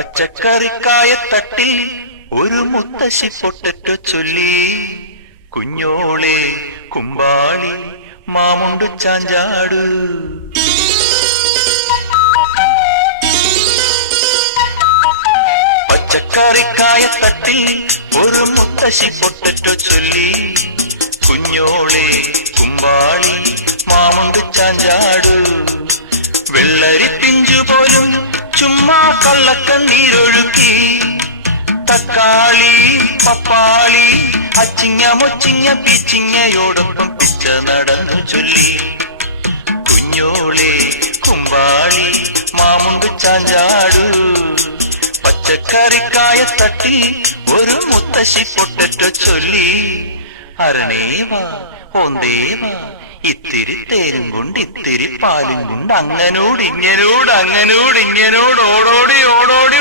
പച്ചക്കറിക്കായത്തട്ടിൽ ഒരു മുത്തശ്ശി പൊട്ടറ്റോ ചൊല്ലി. കുഞ്ഞോളെ കുമ്പാളി മാമുണ്ടു ചാഞ്ചാടു. പച്ചക്കറിക്കായത്തട്ടിൽ ഒരു മുത്തശ്ശി പൊട്ടറ്റോ ചൊല്ലി. കുഞ്ഞോളെ കുമ്പാളി മാമുണ്ടു ചാഞ്ചാടു. വെള്ളരി പിഞ്ചുപോലും ചുമ്മാ കള്ളക്കണ്ണീരൊഴുക്കി. തക്കാളി പപ്പാളി അച്ചിങ്ങ മൊച്ചിങ്ങ പീച്ചിങ്ങയോടൊപ്പം പിച്ച നടന്നു ചൊല്ലി. കുഞ്ഞോളെ കുമ്പാളി മാമുണ്ടു ചാഞ്ചാടു. പച്ചക്കറിക്കായത്തട്ടി ഒരു മുത്തശ്ശി പൊട്ടറ്റോ ചൊല്ലി. അരണേവാ ഓന്തേവാ ഇത്തിരി തേരും കൊണ്ട് ഇത്തിരി പാലും കൊണ്ട് അങ്ങനോട് ഇങ്ങനോട് ഓടോടി ഓടോടി